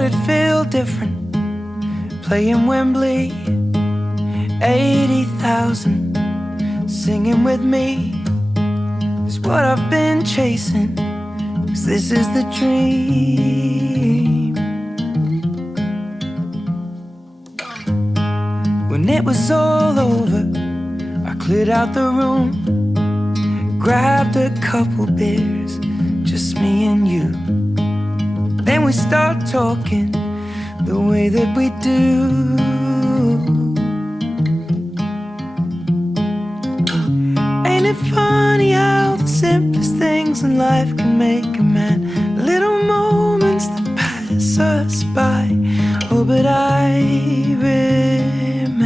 thought it'd feel different playing Wembley, 80,000 singing with me is what I've been chasing, 'cause this is the dream. When it was all over, I cleared out the room, grabbed a couple beers, just me and you. Then we start talking the way that we do. Ain't it funny how the simplest things in life can make a man? Little moments that pass us by. Oh, but I remember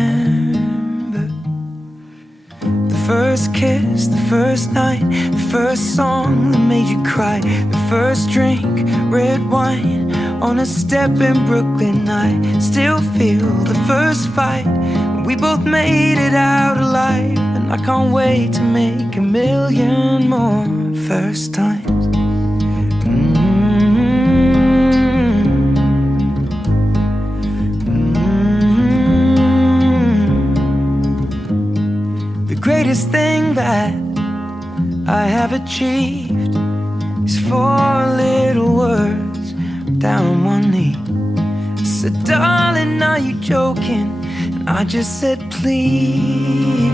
the first kiss, the first night, the first song that made you cry, the first drink, red wine on a step in Brooklyn. I still feel the first fight when we both made it out alive, and I can't wait to make a million more first times. The greatest thing that I have achieved is 4 little words down on one knee. I said, darling, are you joking? And I just said, please.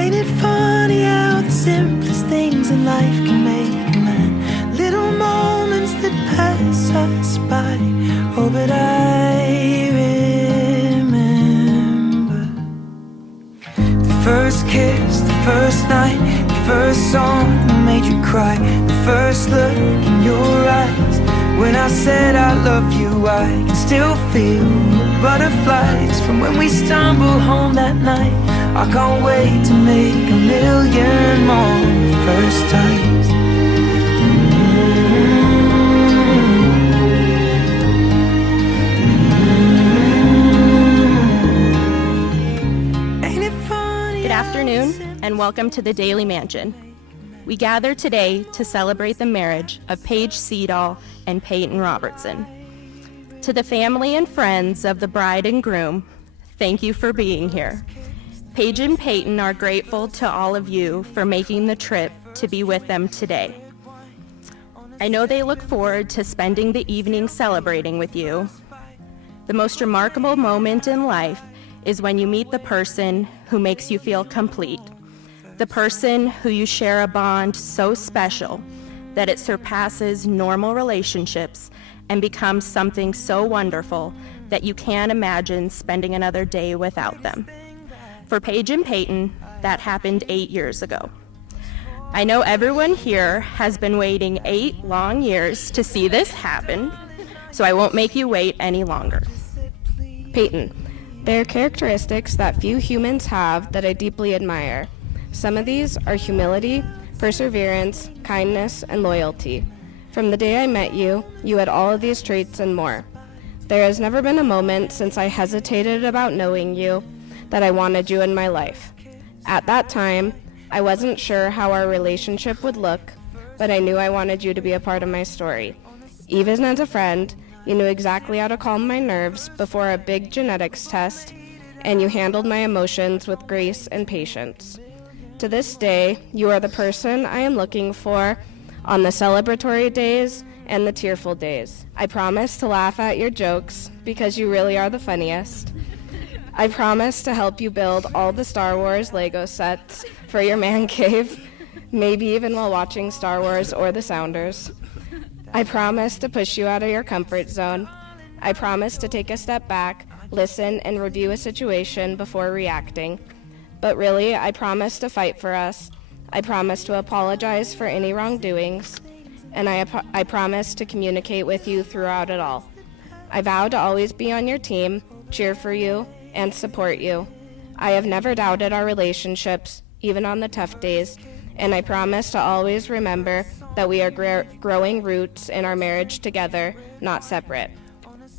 Ain't it funny how the simplest things in life can make a man? Little moments that pass us by. Oh, but I remember the first kiss, the first night, the first song that made you cry, the first look in your eyes. When I said I love you, I can still feel the butterflies from when we stumbled home that night. I can't wait to make a million more first times. Ain't it funny? Good afternoon, and welcome to the Daly Mansion. We gather today to celebrate the marriage of Paige Sedahl and Payton Robertson. To the family and friends of the bride and groom, thank you for being here. Paige and Payton are grateful to all of you for making the trip to be with them today. I know they look forward to spending the evening celebrating with you. The most remarkable moment in life is when you meet the person who makes you feel complete. The person who you share a bond so special that it surpasses normal relationships and becomes something so wonderful that you can't imagine spending another day without them. For Paige and Payton, that happened 8 years ago. I know everyone here has been waiting 8 long years to see this happen, so I won't make you wait any longer. Payton, there are characteristics that few humans have that I deeply admire. Some of these are humility, perseverance, kindness, and loyalty. From the day I met you, you had all of these traits and more. There has never been a moment since I hesitated about knowing you that I wanted you in my life. At that time, I wasn't sure how our relationship would look, but I knew I wanted you to be a part of my story. Even as a friend, you knew exactly how to calm my nerves before a big genetics test, and you handled my emotions with grace and patience. To this day, you are the person I am looking for on the celebratory days and the tearful days. I promise to laugh at your jokes because you really are the funniest. I promise to help you build all the Star Wars Lego sets for your man cave, maybe even while watching Star Wars or The Sounders. I promise to push you out of your comfort zone. I promise to take a step back, listen, and review a situation before reacting. But really, I promise to fight for us. I promise to apologize for any wrongdoings. And I promise to communicate with you throughout it all. I vow to always be on your team, cheer for you, and support you. I have never doubted our relationships, even on the tough days, and I promise to always remember that we are growing roots in our marriage together, not separate.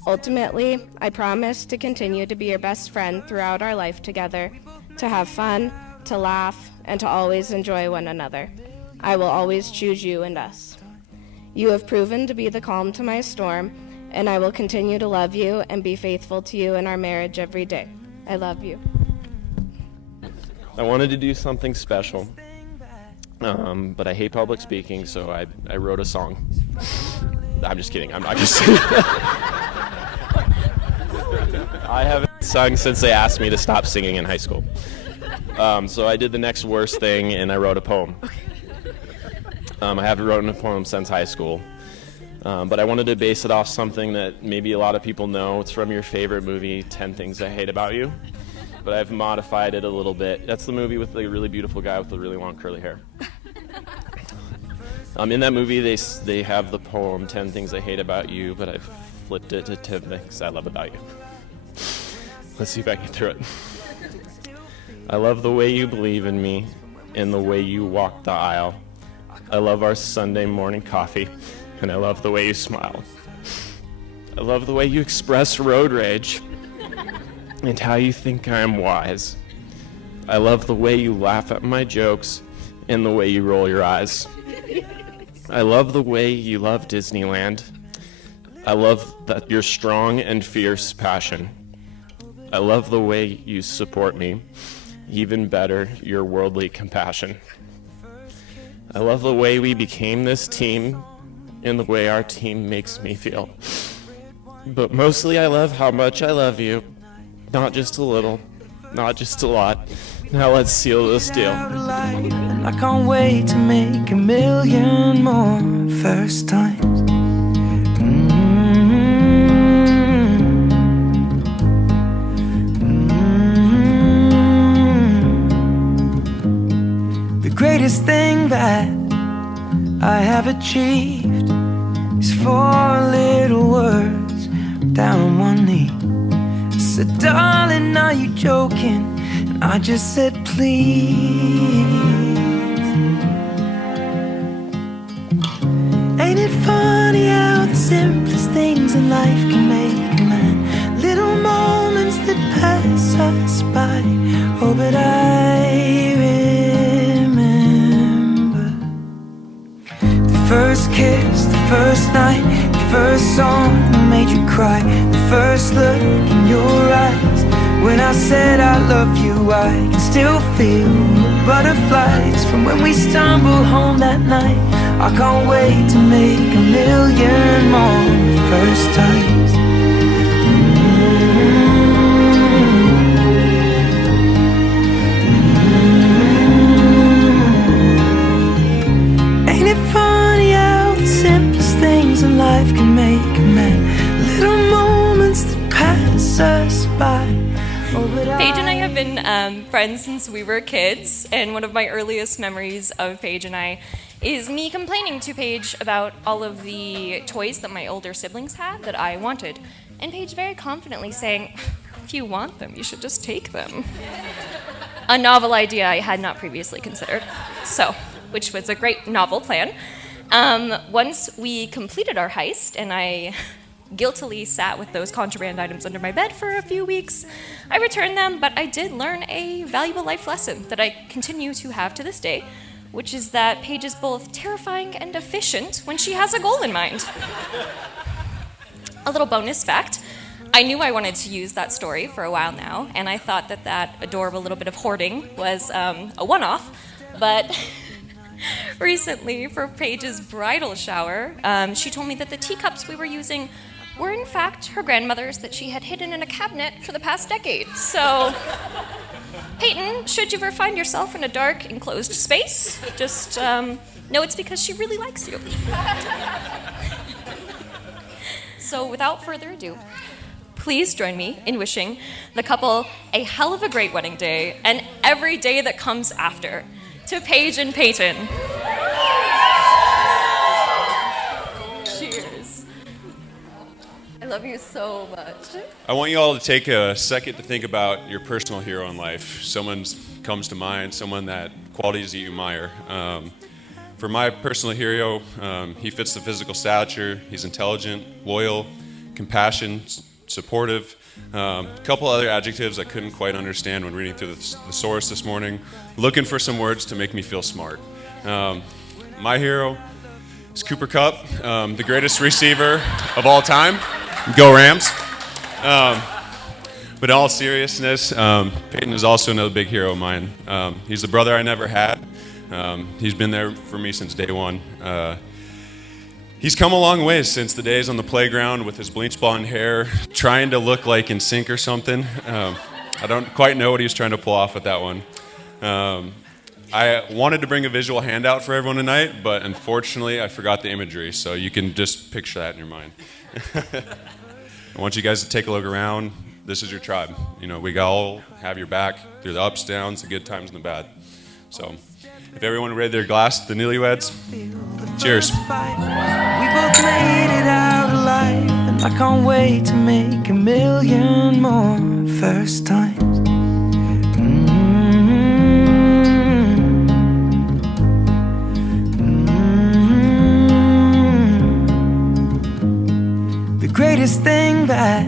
Ultimately, I promise to continue to be your best friend throughout our life together, to have fun, to laugh, and to always enjoy one another. I will always choose you and us. You have proven to be the calm to my storm, and I will continue to love you and be faithful to you in our marriage every day. I love you. I wanted to do something special, but I hate public speaking, so I wrote a song. I'm just kidding. I'm not just kidding. I haven't sung since they asked me to stop singing in high school. So I did the next worst thing, and I wrote a poem. I haven't written a poem since high school, but I wanted to base it off something that maybe a lot of people know. It's from your favorite movie, 10 Things I Hate About You, but I've modified it a little bit. That's the movie with the really beautiful guy with the really long curly hair. In that movie, they have the poem 10 Things I Hate About You, but I've flipped it to 10 Things I Love About You. Let's see if I can get through it. I love the way you believe in me and the way you walk the aisle. I love our Sunday morning coffee, and I love the way you smile. I love the way you express road rage and how you think I am wise. I love the way you laugh at my jokes and the way you roll your eyes. I love the way you love Disneyland. I love that your strong and fierce passion. I love the way you support me. Even better, your worldly compassion. I love the way we became this team and the way our team makes me feel. But mostly I love how much I love you. Not just a little, not just a lot. Now let's seal this deal. And I can't wait to make a million more first times. The greatest thing that I have achieved is 4 little words down on one knee. I said, darling, are you joking? And I just said, please. Ain't it funny how the simplest things in life can make a man? Little moments that pass us by. Oh, but I remember the first kiss, the first night, the first song that made you cry, the first look in your eyes. When I said I love you, I can still feel the butterflies from when we stumbled home that night. I can't wait to make a million more first times. Ain't it funny how the simplest things in life can make a man? Little moments that pass us by. Paige and I have been friends since we were kids, and one of my earliest memories of Paige and I is me complaining to Paige about all of the toys that my older siblings had that I wanted, and Paige very confidently saying, if you want them, you should just take them. A novel idea I had not previously considered, which was a great novel plan. Once we completed our heist, and I guiltily sat with those contraband items under my bed for a few weeks, I returned them, but I did learn a valuable life lesson that I continue to have to this day, which is that Paige is both terrifying and efficient when she has a goal in mind. A little bonus fact, I knew I wanted to use that story for a while now, and I thought that that adorable little bit of hoarding was a one-off, but recently for Paige's bridal shower, she told me that the teacups we were using were in fact her grandmother's that she had hidden in a cabinet for the past decade. So, Payton, should you ever find yourself in a dark, enclosed space, just know it's because she really likes you. So, without further ado, please join me in wishing the couple a hell of a great wedding day and every day that comes after. To Paige and Payton. Cheers. I love you so much. I want you all to take a second to think about your personal hero in life. Someone comes to mind, someone that qualities that you admire. For my personal hero, he fits the physical stature. He's intelligent, loyal, compassionate, supportive. A couple other adjectives I couldn't quite understand when reading through the source this morning. Looking for some words to make me feel smart. My hero, is Cooper Kupp, the greatest receiver of all time. Go Rams. But in all seriousness, Payton is also another big hero of mine. He's the brother I never had. He's been there for me since day one. He's come a long way since the days on the playground with his bleach blonde hair, trying to look like NSYNC or something. I don't quite know what he was trying to pull off with that one. I wanted to bring a visual handout for everyone tonight, but unfortunately I forgot the imagery, so you can just picture that in your mind. I want you guys to take a look around. This is your tribe. You know, we all have your back through the ups, downs, the good times, and the bad. So, if everyone raised their glass to the newlyweds, cheers. We both made it out alive, and I can't wait to make a million more first times. The greatest thing that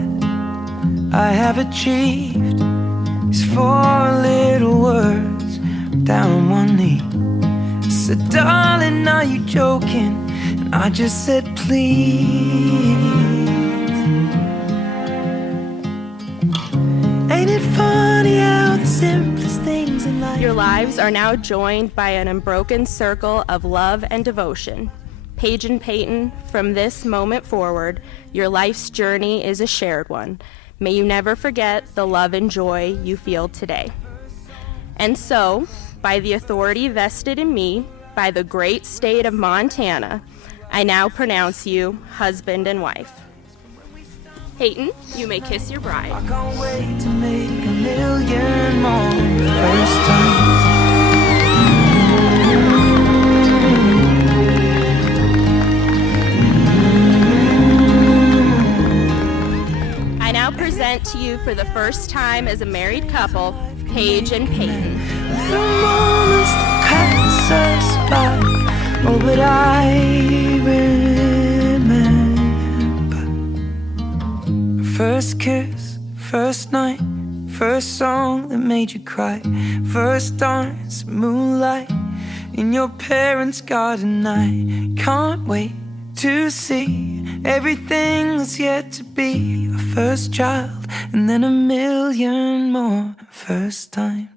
I have achieved is 4 little words down on one knee. I said, darling, are you joking? And I just said, please. Ain't it funny how the simplest things in life... Your lives are now joined by an unbroken circle of love and devotion. Paige and Payton, from this moment forward, your life's journey is a shared one. May you never forget the love and joy you feel today. And so, by the authority vested in me by the great state of Montana, I now pronounce you husband and wife. Payton, you may kiss your bride. I can't wait to make a million more first times. I now present to you for the first time as a married couple, Paige and Payton. Little moments that pass us by, oh, but I remember. First kiss, first night, first song that made you cry, first dance, moonlight in your parents' garden. I can't wait to see everything that's yet to be. A first child, and then a million more first times.